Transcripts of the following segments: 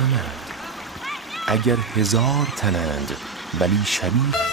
همند. اگر 1000 تنند ولی شبیه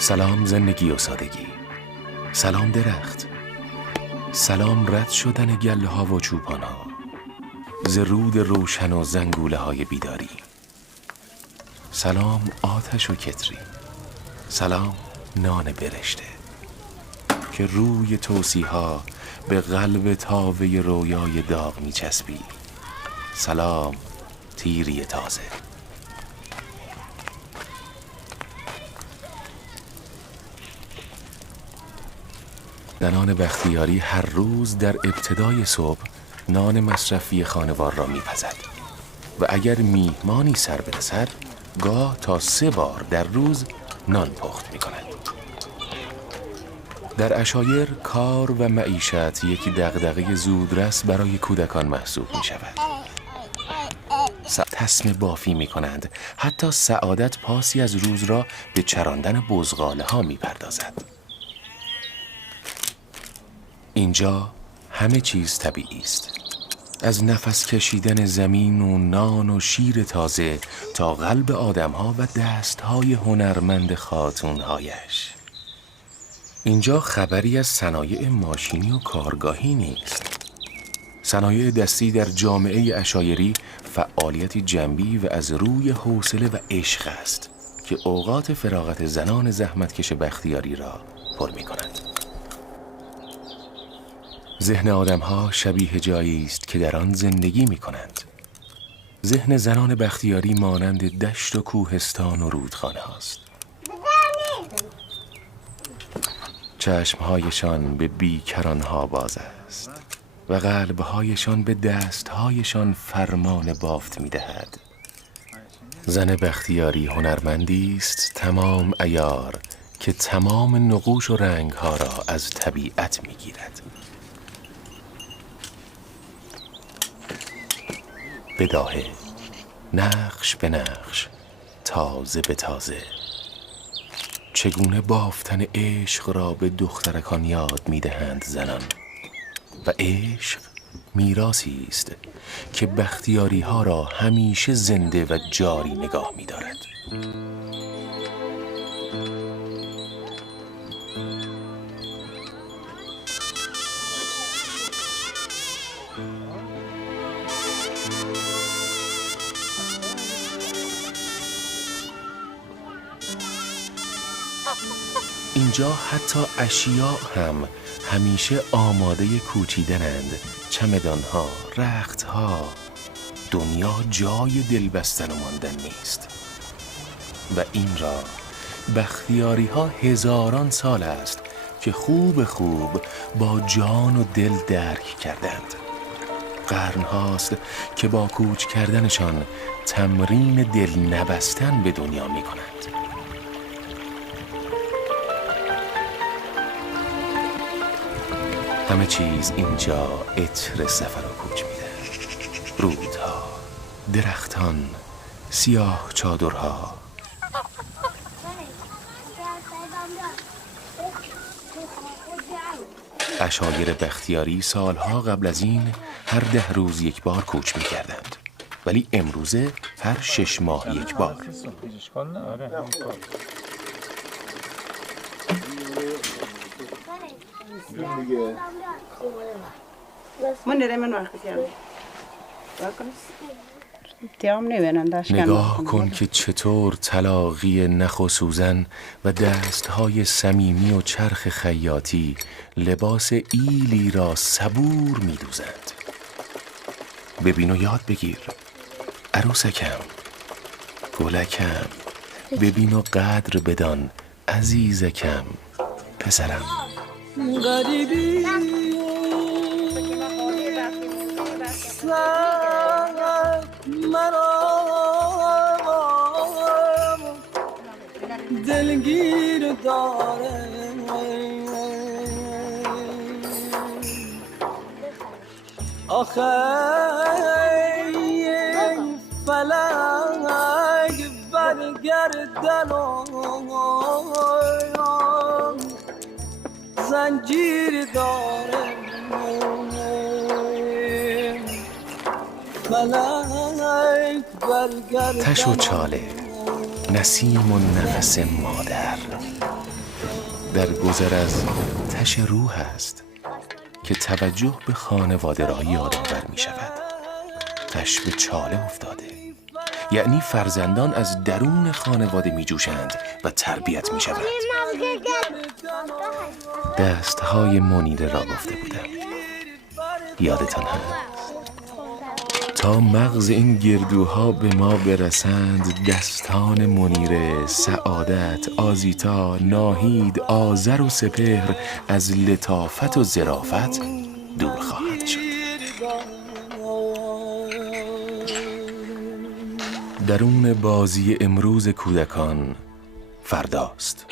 سلام زندگی و سادگی، سلام درخت، سلام رد شدن گله ها و چوپان ها، ز رود روشن و زنگوله های بیداری، سلام آتش و کتری، سلام نان برشته که روی توصیها به قلب تاوه رویای داغ می چسبی، سلام تیری تازه. زنان بختیاری هر روز در ابتدای صبح نان مصرفی خانوار را میپزد و اگر میهمانی سر برسد گاه تا 3 بار در روز نان پخت میکند. در عشایر کار و معیشت یک دغدغه زودرس برای کودکان محسوب میشود. تسمه بافی میکنند، حتی سعادت پاسی از روز را به چراندن بزغاله ها میپردازد. اینجا همه چیز طبیعی است، از نفس کشیدن زمین و نان و شیر تازه تا قلب آدم‌ها و دست‌های هنرمند خاتون‌هایش. اینجا خبری از صنایع ماشینی و کارگاهی نیست. صنایع دستی در جامعه عشایری فعالیتی جنبی و از روی حوصله و عشق است که اوقات فراغت زنان زحمتکش بختیاری را پر می‌کند. ذهن آدم‌ها شبیه جایی است که در آن زندگی می‌کنند. ذهن زنان بختیاری مانند دشت و کوهستان و رودخانه هاست. چشمهایشان به بیکرانها باز است و قلبهایشان به دستهایشان فرمان بافت می‌دهد. زن بختیاری هنرمندی است تمام عیار که تمام نقوش و رنگ‌ها را از طبیعت می‌گیرد. بداهه، نقش به نقش، تازه به تازه، چگونه بافتن عشق را به دخترکان یاد می‌دهند زنان و عشق میراثی است که بختیاری ها را همیشه زنده و جاری نگاه می‌دارد. اینجا حتی اشیاء هم همیشه آماده کوچیدنند. چمدان‌ها، رخت‌ها. دنیا جای دل بستن و ماندن نیست و این را بختیاری ها هزاران سال است که خوب با جان و دل درک کردند. قرن هاست که با کوچ کردنشان تمرین دل نبستن به دنیا می کنند. همه چیز اینجا عطر سفر و کوچ میده. رودها، درختان، سیاه چادرها. عشایر بختیاری سالها قبل از این هر 10 روز یک بار کوچ میکردند، ولی امروزه هر 6 ماه یک بار. نگاه کن که چطور تلاقی نخ و سوزن و دستهای صمیمی و چرخ خیاطی لباس ایلی را صبور می دوزند. ببین و یاد بگیر عروسکم، گلکم، ببین و قدر بدان عزیزکم، پسرم. غریبی دلگیر داره، آخه فلک برگردن و زنجیر داره، فلک برگردن. تش و چاله، نسیم و نفس مادر در گذر از تش روح است که توجه به خانواده را یادآور می شود. تش به چاله افتاده، یعنی فرزندان از درون خانواده می جوشند و تربیت می شود. دستهای منیره را گفته بودم، یادتان هست؟ تا مغز این گردوها به ما برسند، دستان منیره، سعادت، آزیتا، ناهید، آذر و سپهر از لطافت و ظرافت دور خواهند شد. درون بازی امروز کودکان فرداست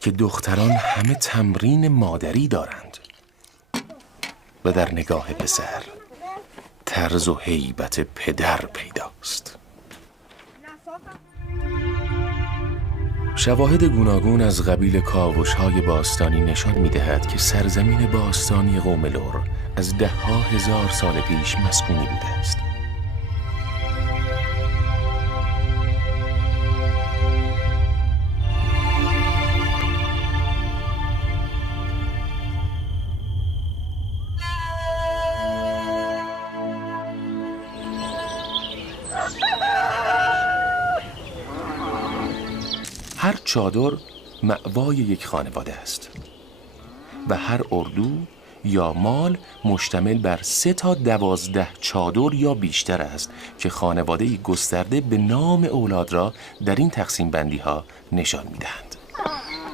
که دختران همه تمرین مادری دارند و در نگاه پسر طرز و هیبت پدر پیداست. شواهد گوناگون از قبیل کاوش‌های باستانی نشان می‌دهد که سرزمین باستانی قوم لر از 10,000 سال پیش مسکونی بوده است. هر چادر مأوای یک خانواده است و هر اردو یا مال مشتمل بر 3 تا 12 چادر یا بیشتر است که خانواده گسترده به نام اولاد را در این تقسیم بندی ها نشان می دهند.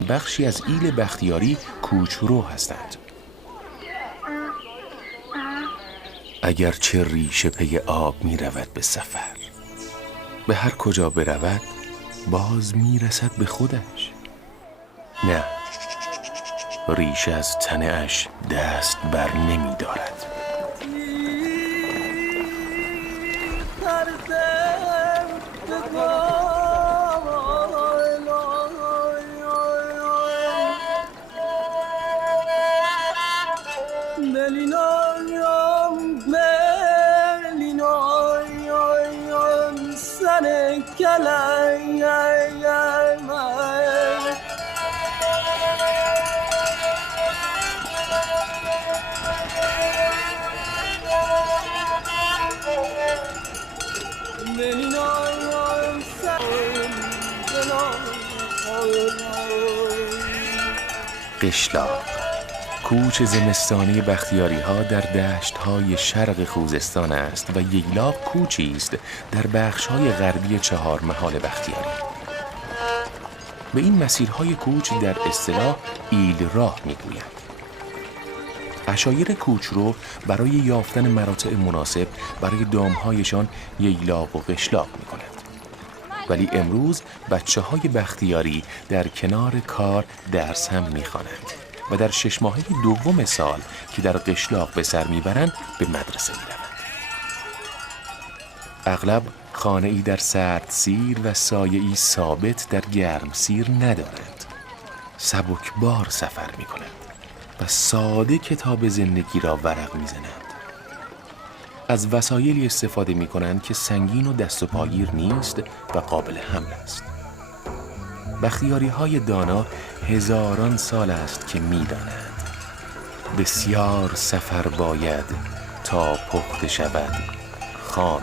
بخشی از ایل بختیاری کوچرو هستند. اگر چه ریشه پی آب می رود به سفر، به هر کجا برود باز میرسد به خودش. نه، ریشه از تنه اش دست بر نمی دارد. قشلاق، کوچ زمستانی بختیاری ها در دشت های شرق خوزستان است و ییلاق کوچی است در بخش های غربی 4 محال بختیاری. به این مسیرهای کوچ در اصطلاح ایل راه میگویند. عشایر کوچرو برای یافتن مراتع مناسب برای دامهایشان ییلاق و قشلاق میکنند. ولی امروز بچه های بختیاری در کنار کار درس هم میخوانند و در 6 ماهه دوم سال که در قشلاق به سر میبرند به مدرسه میروند. اغلب خانه‌ای در سرد سیر و سایه‌ای ثابت در گرم سیر ندارند. سبکبار سفر میکنند و ساده کتاب زندگی را ورق میزنند. از وسایلی استفاده میکنند که سنگین و دست و پاگیر نیست و قابل حمل است. بختیاری‌های دانا هزاران سال است که می‌دانند بسیار سفر باید تا پخته شود خام.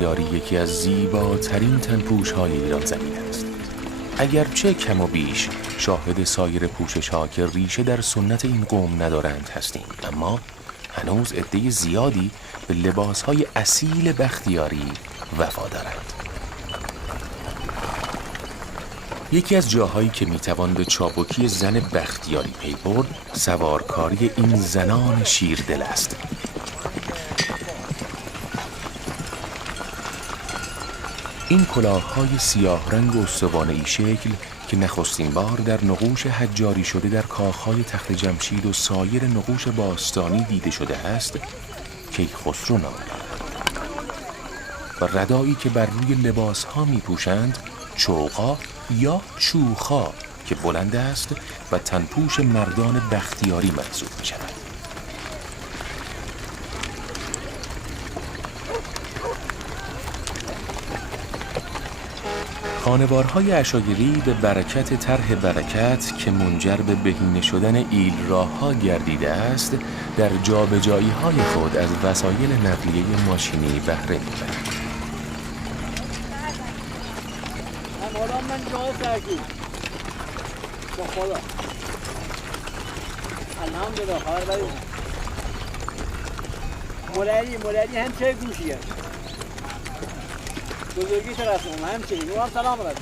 یاری یکی از زیباترین تنپوش‌های ایران زمین است. اگرچه کم و بیش شاهد سایر پوشش‌ها که ریشه در سنت این قوم ندارند هستیم، اما هنوز عده زیادی به لباس‌های اصیل بختیاری وفا دارند. یکی از جاهایی که میتوان به چابکی زن بختیاری پی برد، سوارکاری این زنان شیردل است. این کلاه‌های سیاه رنگ و استوانه‌ای شکل که نخستین بار در نقوش حجاری شده در کاخهای تخت جمشید و سایر نقوش باستانی دیده شده است، کیخسرو نام دارد. و ردایی که بر روی لباس‌ها می‌پوشند، چوغا یا چوخا که بلند است و تنپوش مردان بختیاری محسوب می شود. خانوارهای عشایری به برکت طرح برکت که منجر به بهینه شدن ایل راه‌ها گردیده است، در جابجایی‌های خود از وسایل نقلیه ماشینی بهره می‌برند. من جای سرگی با خدا الحمدلله خبر بریم مولری هم چه گوشیه بزرگی طرف هم چه اینو هم سلام رد.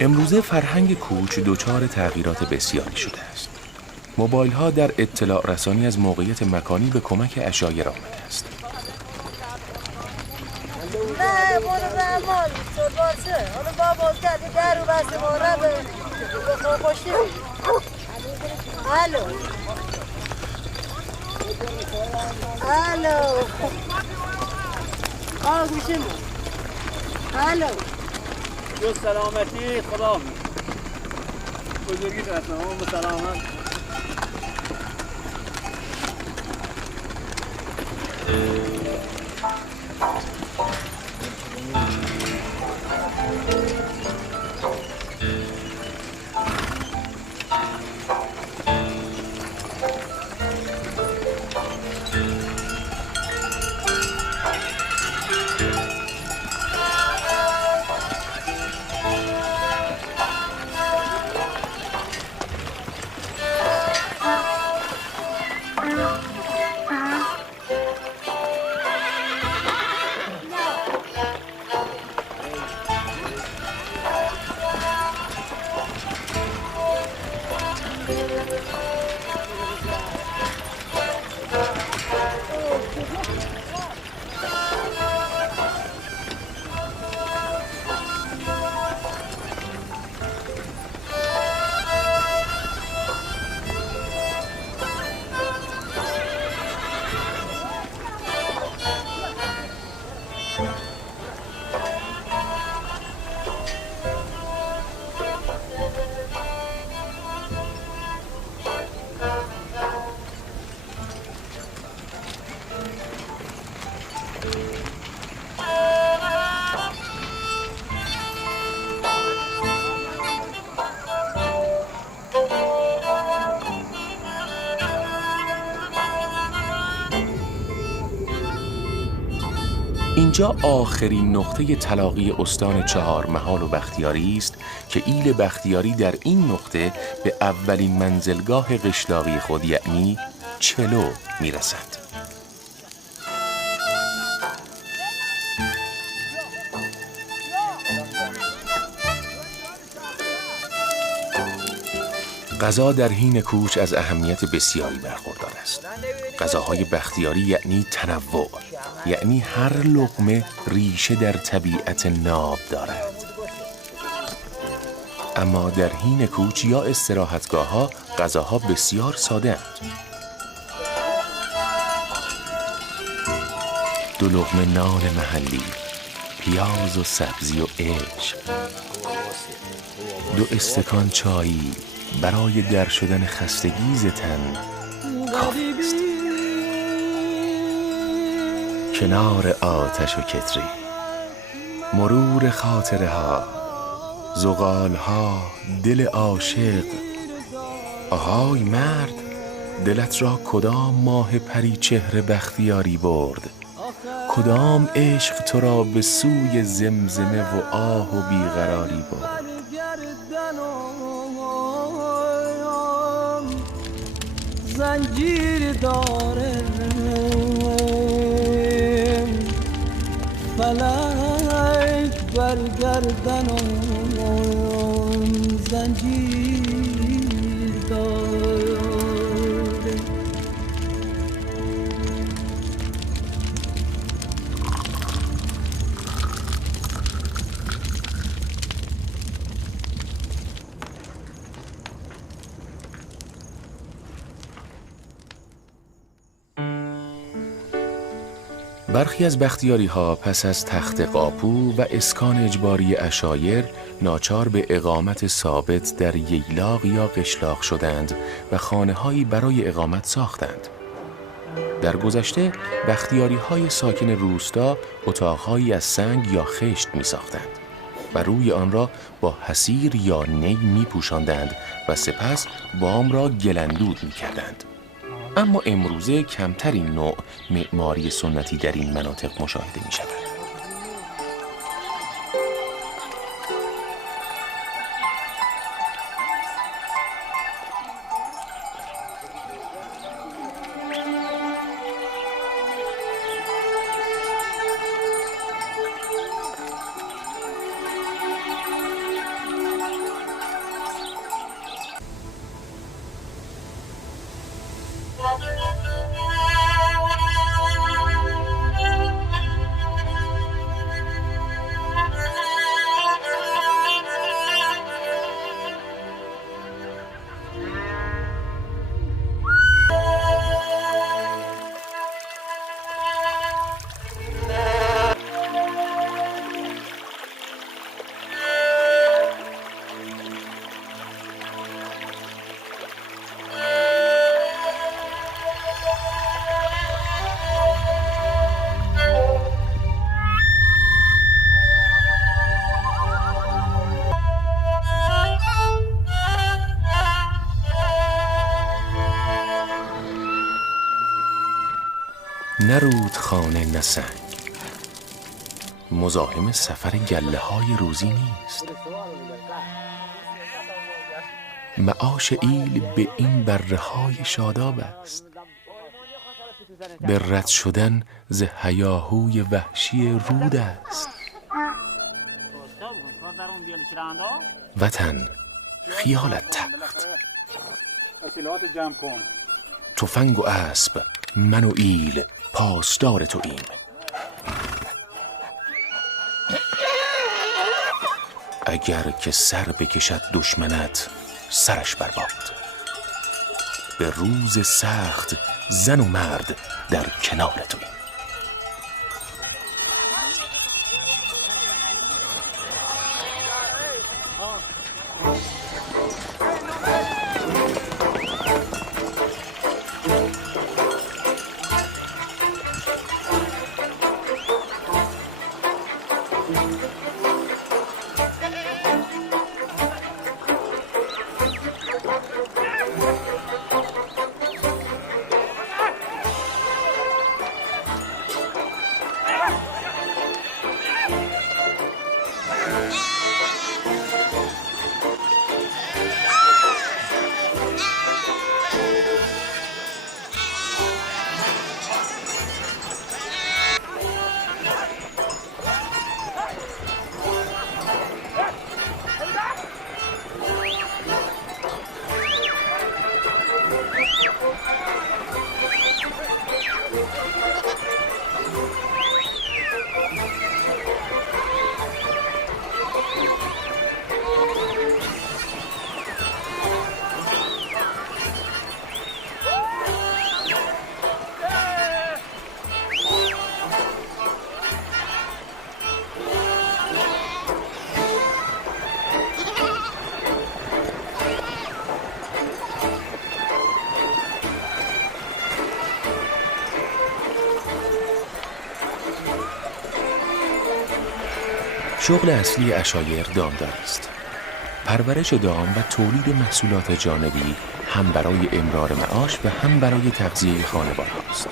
امروزه فرهنگ کوچ دچار تغییرات بسیاری شده است. موبایل ها در اطلاع رسانی از موقعیت مکانی به کمک عشایر آمده است. نه برو رحمان شد باشه حالا با باز کردی در رو بسته ماره به خوشی الو الو آه گوشیم الو جو سلامتی خدا بزرگی طرف نمام سلامت. اینجا آخرین نقطه تلاقی استان چهارمحال و بختیاری است که ایل بختیاری در این نقطه به اولین منزلگاه قشلاقی خود یعنی چلو میرسد. غذا در حین کوچ از اهمیت بسیاری برخوردار است. غذاهای بختیاری یعنی تنوع، یعنی هر لقمه ریشه در طبیعت ناب دارد. اما در حین کوچ یا استراحتگاه ها غذاها بسیار ساده اند. 2 لقمه نان محلی، پیاز و سبزی و عشق، 2 استکان چایی برای در شدن خستگی ز تن کافی است. کنار آتش و کتری، مرور خاطره ها، زغال ها، دل عاشق. آهای مرد، دلت را کدام ماه پری چهره بختیاری برد؟ کدام عشق تو را به سوی زمزمه و آه و بیقراری برد؟ زنجیر داره فلک برگردن و زنجیر داره. برخی از بختیاری ها پس از تخت قاپو و اسکان اجباری عشایر ناچار به اقامت ثابت در ییلاق یا قشلاق شدند و خانه‌هایی برای اقامت ساختند. در گذشته بختیاری های ساکن روستا اتاقهایی از سنگ یا خشت می ساختند و روی آن را با حصیر یا نی می پوشاندند و سپس بام را گلندود می کردند. اما امروزه کمترین نوع معماری سنتی در این مناطق مشاهده می شود. نه رودخانه نه سنگ، مزاحم سفر گله های روزی نیست. معاش ایل به این بره های شاداب است، به رد شدن ز هیاهوی وحشی رود است. وطن خیالت تخت، تفنگ و اسب، من و ایل پاسدار تو ایم. اگر که سر بکشد دشمنت سرش برباد، به روز سخت زن و مرد در کنار تو ایم. شغل اصلی عشایر دامداری است. پرورش دام و تولید محصولات جانبی هم برای امرار معاش و هم برای تغذیه خانواده است.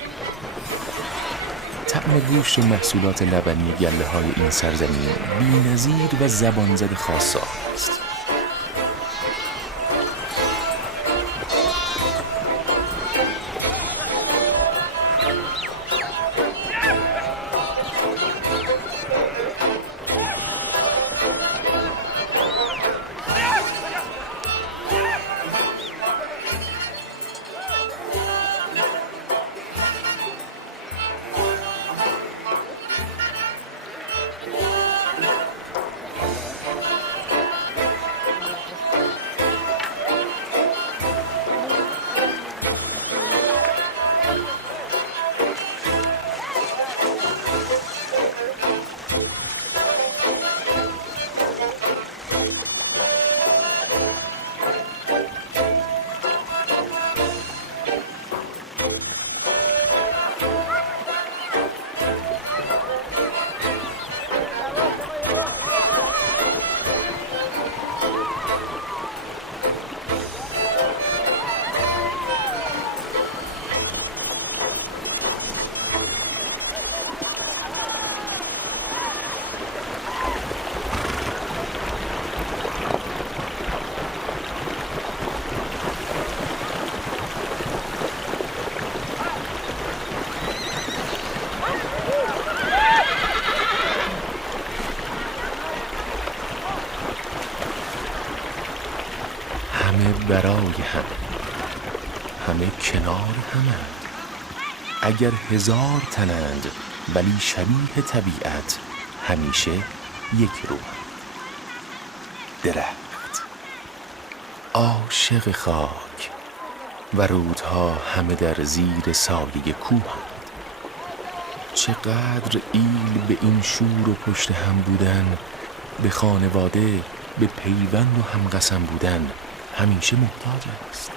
طعم گوشت و محصولات لبنی گله های این سرزمین بی‌نظیر و زبانزد خاص است. همه برای همه کنار همند. اگر 1000 تنند ولی شبیه طبیعت همیشه یک روح. درخت عاشق خاک و رودها همه در زیر سایه کوهند. چقدر ایل به این شور و پشت هم بودن، به خانواده، به پیوند و همقسم بودن همیشه محتاج است.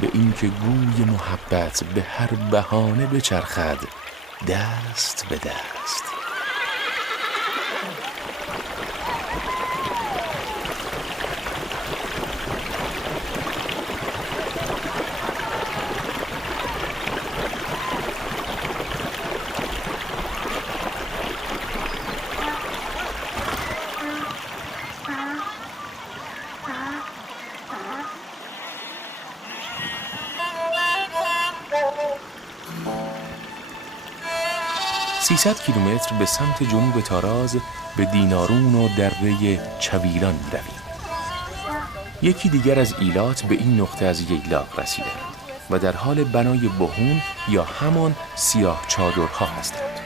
به این که گوی محبت به هر بهانه بچرخد دست به دست. سیصد کیلومتر به سمت جنوب تاراز به دینارون و دره چویلان می رویم. یکی دیگر از ایلات به این نقطه از ییلاق رسیدند و در حال بنای بهون یا همان سیاه چادرها هستند.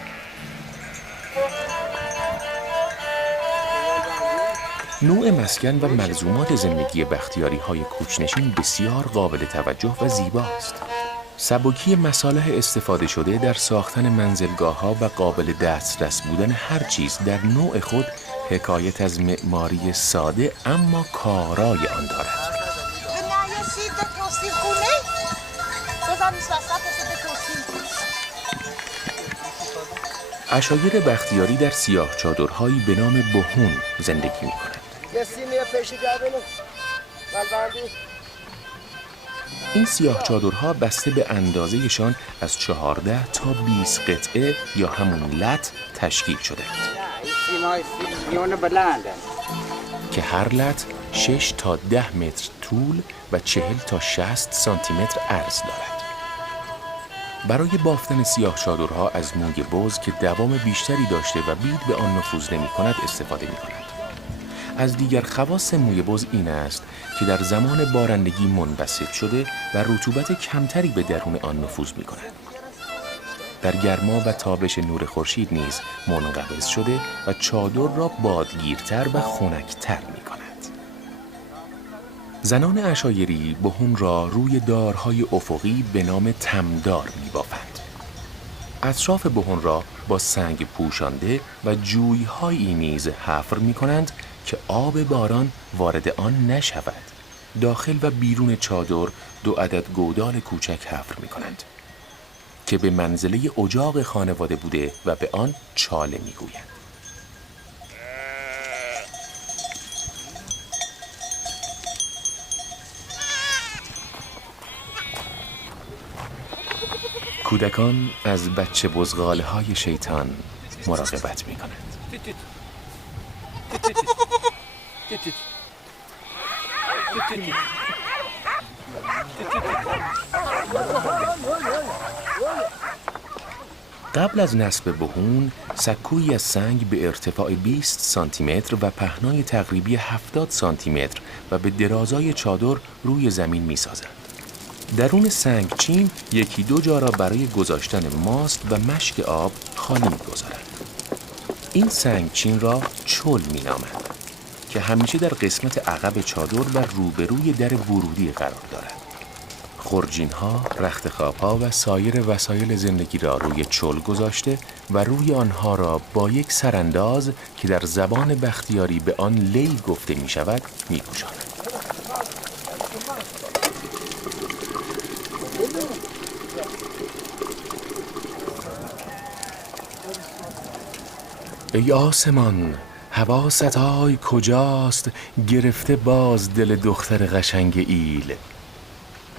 نوع مسکن و ملزومات زندگی بختیاری های کوچنشین بسیار قابل توجه و زیباست. سبکی مصالح استفاده شده در ساختن منزلگاه‌ها و قابل دسترس بودن هر چیز در نوع خود حکایت از معماری ساده اما کارای آن دارد. عشایر بختیاری در سیاه چادرهایی به نام بهون زندگی می‌کنند. این سیاه چادرها بسته به اندازه‌شان از 14 تا 20 قطعه یا همون لت تشکیل شده اند. سیمای سیمیون بلنده که هر لت 6 تا 10 متر طول و 40 تا 60 سانتی متر عرض دارد. برای بافتن سیاه چادرها از موی بز که دوام بیشتری داشته و بید به آن نفوذ نمی کند استفاده می کند. از دیگر خواص موی بز این است که در زمان بارندگی منبسط شده و رطوبت کمتری به درون آن نفوذ می کند. در گرما و تابش نور خورشید نیز منقبض شده و چادر را بادگیرتر و خنک‌تر می کند. زنان عشایری بهون را روی دارهای افقی به نام تمدار می بافند. اطراف بهون را با سنگ پوشانده و جوی‌هایی نیز حفر می کنند که آب باران وارد آن نشود. داخل و بیرون چادر 2 عدد گودال کوچک حفر می کنند که به منزله اجاق خانواده بوده و به آن چاله می گویند. کودکان از بچه بزغاله های شیطان مراقبت می کنند. قبل از نصب بهون، سکویی از سنگ به ارتفاع 20 سانتی متر و پهنای تقریبی 70 سانتی متر و به درازای چادر روی زمین می سازند. درون سنگ چین 1-2 جا را برای گذاشتن ماست و مشک آب خالی می گذارند. این سنگ چین را چل می نامند که همیشه در قسمت عقب چادر و روبروی در ورودی قرار دارد. خورجین‌ها، رختخواب‌ها و سایر وسایل زندگی را روی چل گذاشته و روی آنها را با یک سرانداز که در زبان بختیاری به آن لی گفته می شود می پوشانند. ای آسمان، حواست های کجاست گرفته باز دل دختر قشنگ ایل.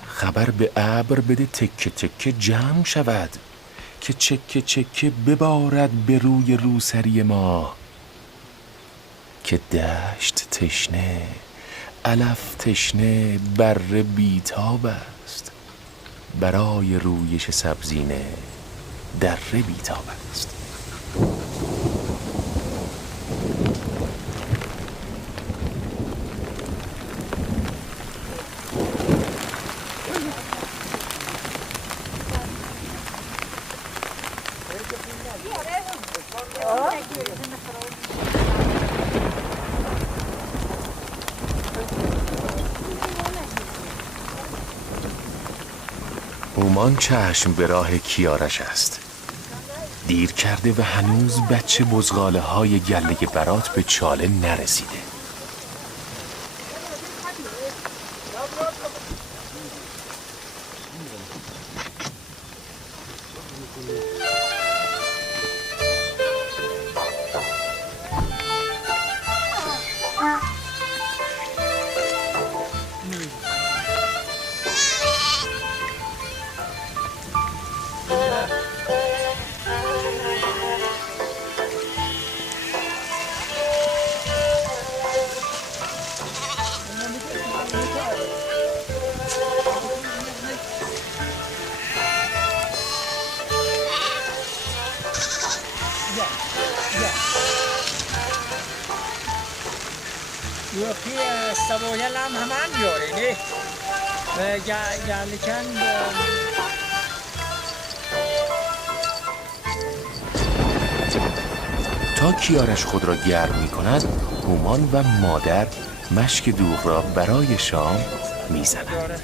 خبر به ابر بده تکه تکه جمع شود که چکه چکه ببارد به روی روسری ما. که دشت تشنه علف تشنه بره بیتاب است، برای رویش سبزینه دره بیتاب است. هومان چشم به راه کیارش است. دیر کرده و هنوز بچه بزغاله های گله برات به چاله نرسیده. یکی سبایل هم همان بیاره نه و گرلکن تا کیارش خود را گرم می کند، هومان و مادر مشک دوغ را برای شام می زند.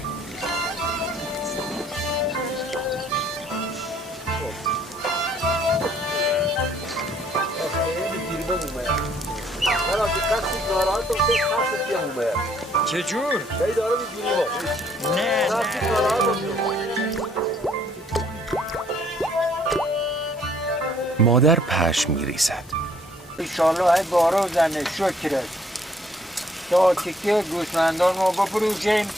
چجور؟ نه مادر پشم می ریزد. انشالله های بارو زنه شکرت تا تکه گوسفندان ما بفروشیم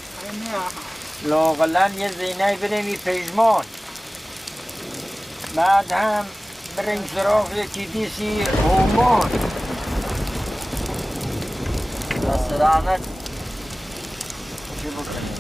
لاغلن یه زینه بریم پیشمان. بعد هم بریم سراغ یکی دیسی اومان. دست رحمت چی بکنیم؟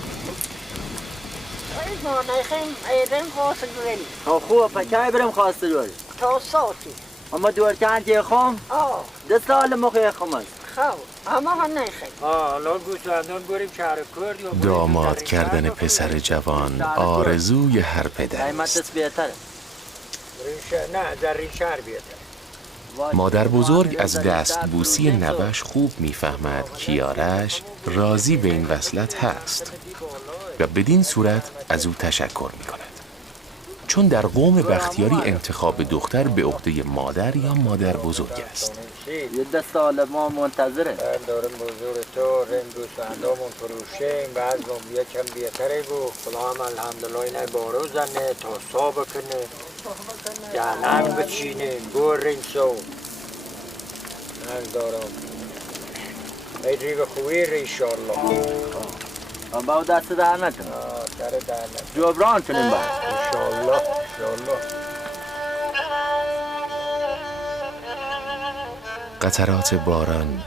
ما نخیم ایدن خواسته گویلی تا خوبه پچه بریم خواسته داری تا ساتی اما دور چند چه خام آه 10 سال مخی خام است خواه اما ها نخیم حالا گوسفندان بریم شهر کرد یا بریم داماد شهر کردن کرد؟ پسر جوان آرزوی هر پدر قیمتش است. بهتره نه در این شهر بیاد. مادر بزرگ از دستبوسی نوش خوب میفهمد کیارش راضی به این وصلت هست و بدین صورت از او تشکر میکند. چون در قوم بختیاری انتخاب دختر به عهده مادر یا مادر بزرگ است. یه 10 سال ما منتظره دارم بزرگ تو رنگ گوسفندامون فروشیم بعضمون یکم بهتره بود خدا هم الحمدلله اینه بارو زنه تا سا بکنه جهنم بچینه بریم سو دارم ای ریب خوبی ری انشاءالله با دست در نکنه در درنه جبران کنیم با انشاءالله انشاءالله. قطرات باران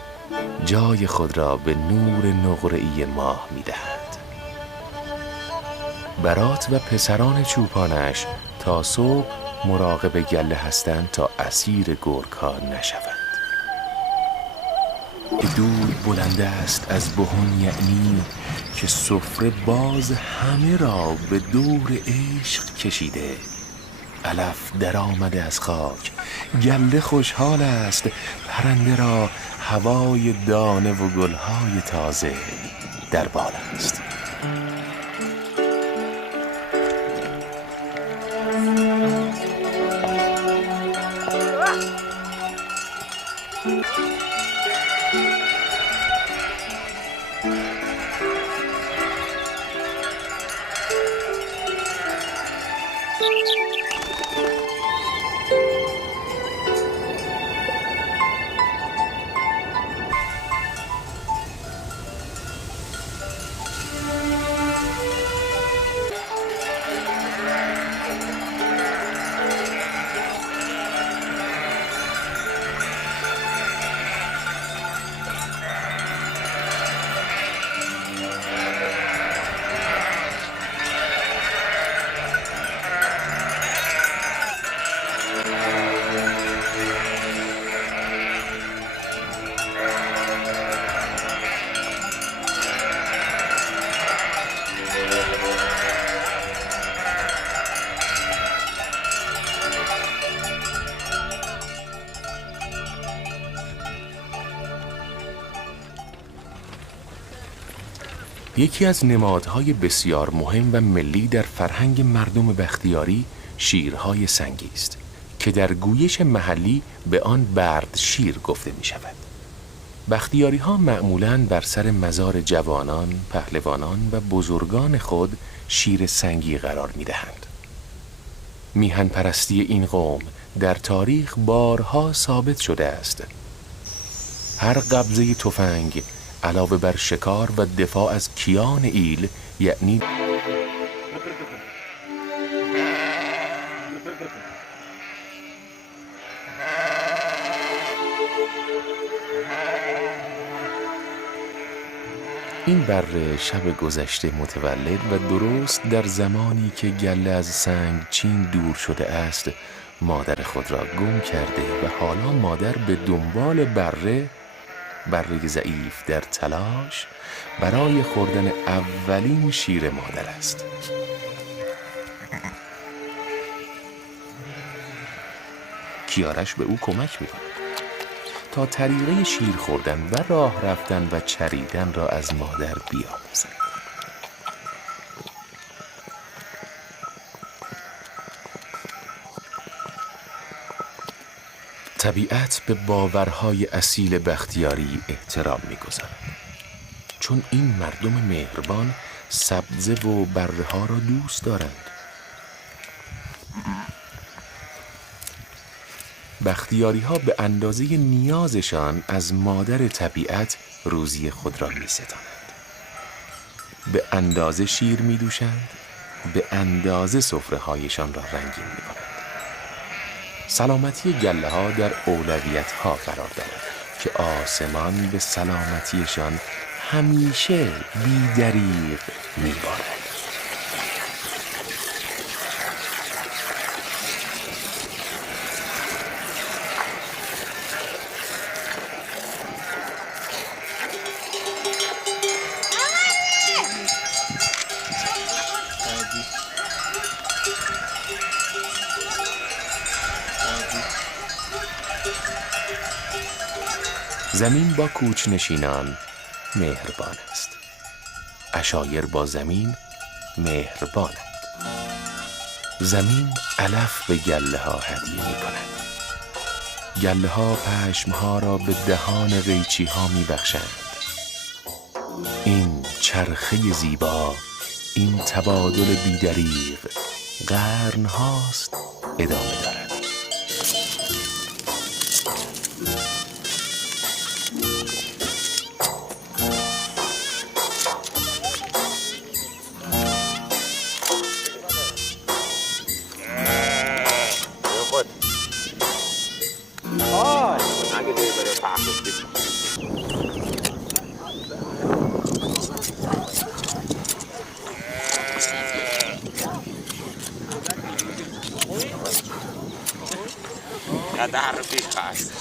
جای خود را به نور نقره‌ای ماه می‌دهند. برات و پسران چوپانش تا صبح مراقب گله هستند تا اسیر گرگ‌ها نشوند. به دور بلند است از بهون یعنی که سفره باز همه را به دور عشق کشیده. علف در آمده از خاک گله خوشحال است پرنده را هوای دانه و گلهای تازه در بال است. یکی از نمادهای بسیار مهم و ملی در فرهنگ مردم بختیاری شیرهای سنگی است که در گویش محلی به آن برد شیر گفته می شود. بختیاری ها معمولاً بر سر مزار جوانان، پهلوانان و بزرگان خود شیر سنگی قرار می دهند. میهن پرستی این قوم در تاریخ بارها ثابت شده است. هر قبضه تفنگ علاوه بر شکار و دفاع از کیان ایل یعنی این بره شب گذشته متولد و درست در زمانی که گله از سنگ چین دور شده است مادر خود را گم کرده و حالا مادر به دنبال بره ضعیف در تلاش برای خوردن اولین شیر مادر است. کیارش به او کمک می‌کند تا طریقه شیر خوردن و راه رفتن و چریدن را از مادر بیاموزد. طبیعت به باورهای اصیل بختیاری احترام می‌گذارد. چون این مردم مهربان سبزه و بره‌ها را دوست دارند. بختیاری ها به اندازه نیازشان از مادر طبیعت روزی خود را می‌ستانند. به اندازه شیر می‌دوشند، به اندازه سفره هایشان را رنگین می‌کنند. سلامتی گله ها در اولویت ها قرار دارد که آسمان به سلامتیشان همیشه بی‌دریغ می‌بارد. زمین با کوچ‌نشینان مهربان است. عشایر با زمین مهربانند. زمین علف به گله ها هدیه می کند. گله ها پشم ها را به دهان قیچی ها می بخشند. این چرخه زیبا، این تبادل بیدریغ قرن هاست ادامه دارد. در پیش هست.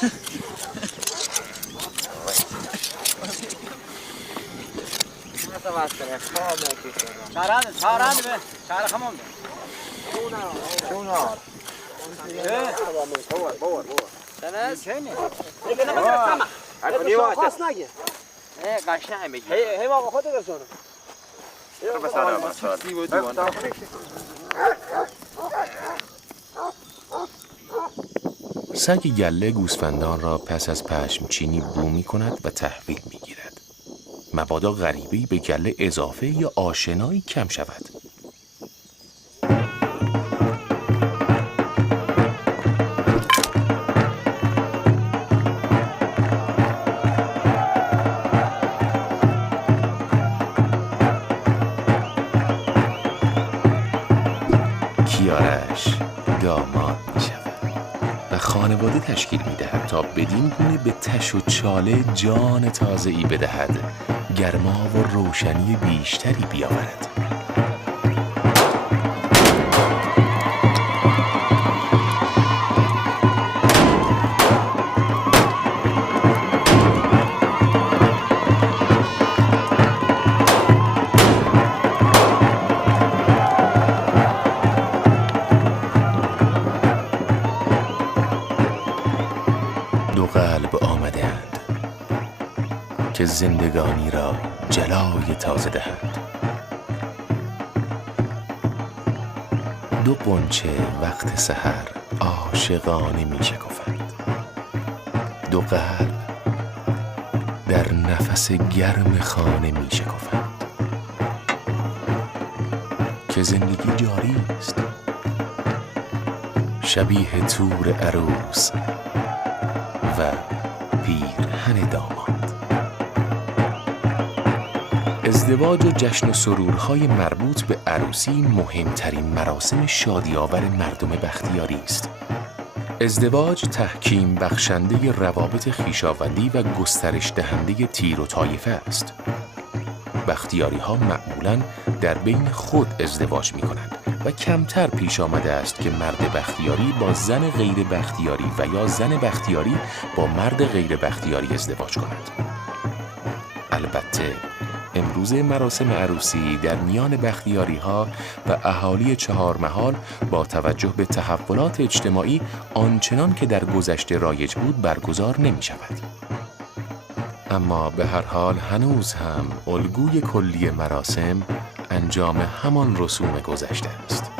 سگ گله گوسفندان را پس از پشمچینی بو می کند و تحویل می گیرد. مبادا غریبه‌ای به گله اضافه یا آشنایی کم شود. کیارش داماد می شود و خانواده تشکیل می دهد تا بدین گونه به تش و چاله جان تازه‌ای بدهد، گرما و روشنی بیشتری بیاورد. دو قلب آمدند که زندگانی را جلای تازه دهند. دو غنچه وقت سحر عاشقانه می شکفند. دو قلب در نفس گرم خانه می شکفند که زندگی جاری است، شبیه تور عروس و پیرهن داماد. ازدواج و جشن و سرورهای مربوط به عروسی مهمترین مراسم شادی‌آور مردم بختیاری است. ازدواج تحکیم بخشنده روابط خویشاوندی و گسترش دهنده تیر و طایفه است. بختیاری ها معمولاً در بین خود ازدواج می کنند و کمتر پیش آمده است که مرد بختیاری با زن غیر بختیاری و یا زن بختیاری با مرد غیر بختیاری ازدواج کند. البته امروزه مراسم عروسی در میان بختیاری ها و اهالی چهارمحال با توجه به تحولات اجتماعی آنچنان که در گذشته رایج بود برگزار نمی شود. اما به هر حال هنوز هم الگوی کلی مراسم انجام همان رسوم گذشته است.